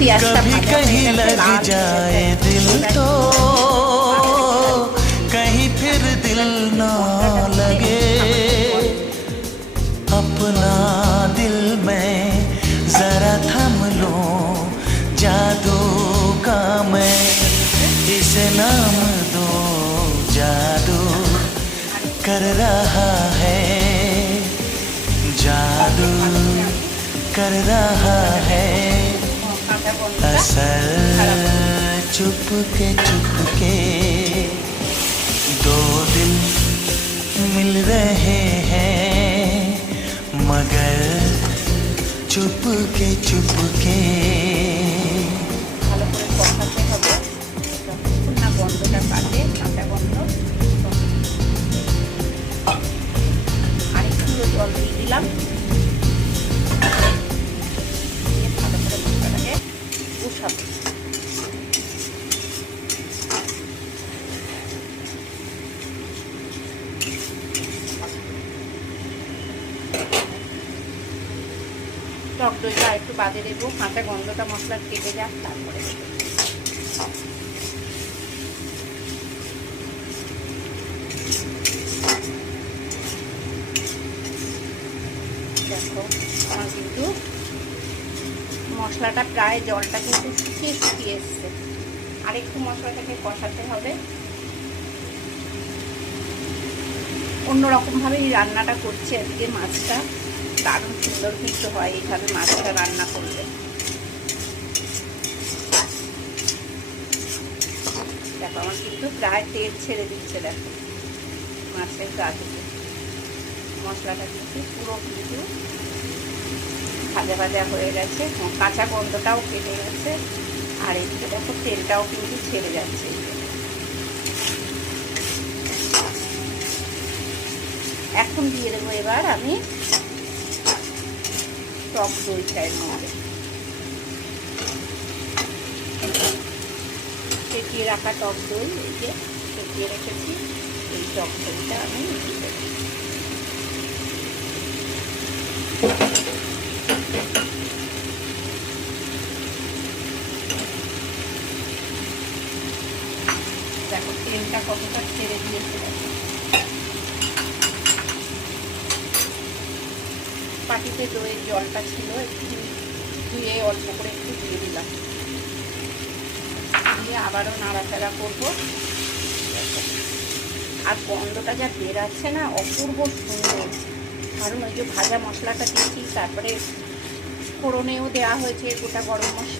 পেঁয়াজটা कभी कहीं लग जाए दिल तो कहीं फिर दिल ना लगे, अपना दिल में जरा थम लो जादू का मैं, इसे नाम दो जादू कर रहा है, जादू कर रहा है असर, चुपके चुपके दो दिल मिल रहे हैं मगर चुपके चुपके। ভালো করে কষাতে হবে যতক্ষণ না গন্ধটা কাটে, কাঁচা গন্ধ। আর একটু জল দিয়ে দিলাম, দিয়ে ভালো করে মশলাটাকে কষাবো। টক দইটা একটু বাদে দেবো, কাঁচা গন্ধটা মশলার কেটে যাক, তারপরে দেবো। দেখো আমার কিন্তু মশলাটা প্রায় জলটা কিন্তু শুকিয়ে শুকিয়ে এসছে। আর একটু মশলাটাকে কষাতে হবে। অন্যরকমভাবে এই রান্নাটা করছি আজকে। মাছটা দারুণ সুন্দর কিন্তু হয় এইভাবে মাছটা রান্না করলে। দেখো আমার কিন্তু প্রায় তেল ছেড়ে দিচ্ছে, দেখো মাছের গা থেকে। মশলাটা কিন্তু পুরো কিন্তু ভাজা ভাজা হয়ে গেছে, কাঁচা গন্ধটাও কেটে গেছে। আর এদিকে দেখো তেলটাও কিন্তু ছেড়ে যাচ্ছে। এখন দিয়ে দেবো এবার আমি টক দইটা এর মধ্যে। ফেটিয়ে রাখা টক দই, এই যে ফেটিয়ে রেখেছি, এই টক দইটা আমি দিয়ে দেবো। দেখো তেলটা কতটা ছেড়ে দিয়েছে। পাটিতে দইয়ের জলটা ছিল, একটু ধুয়ে অল্প করে একটু দিয়ে দিলাম, দিয়ে আবারও নাড়াচাড়া করবো। আর গন্ধটা যা বেরাচ্ছে না, অপূর্ব সুন্দর। কারণ ওই যে ভাজা মশলাটা দিয়েছি, তারপরে ফোড়নেও দেওয়া হয়েছে গোটা গরম মশলা।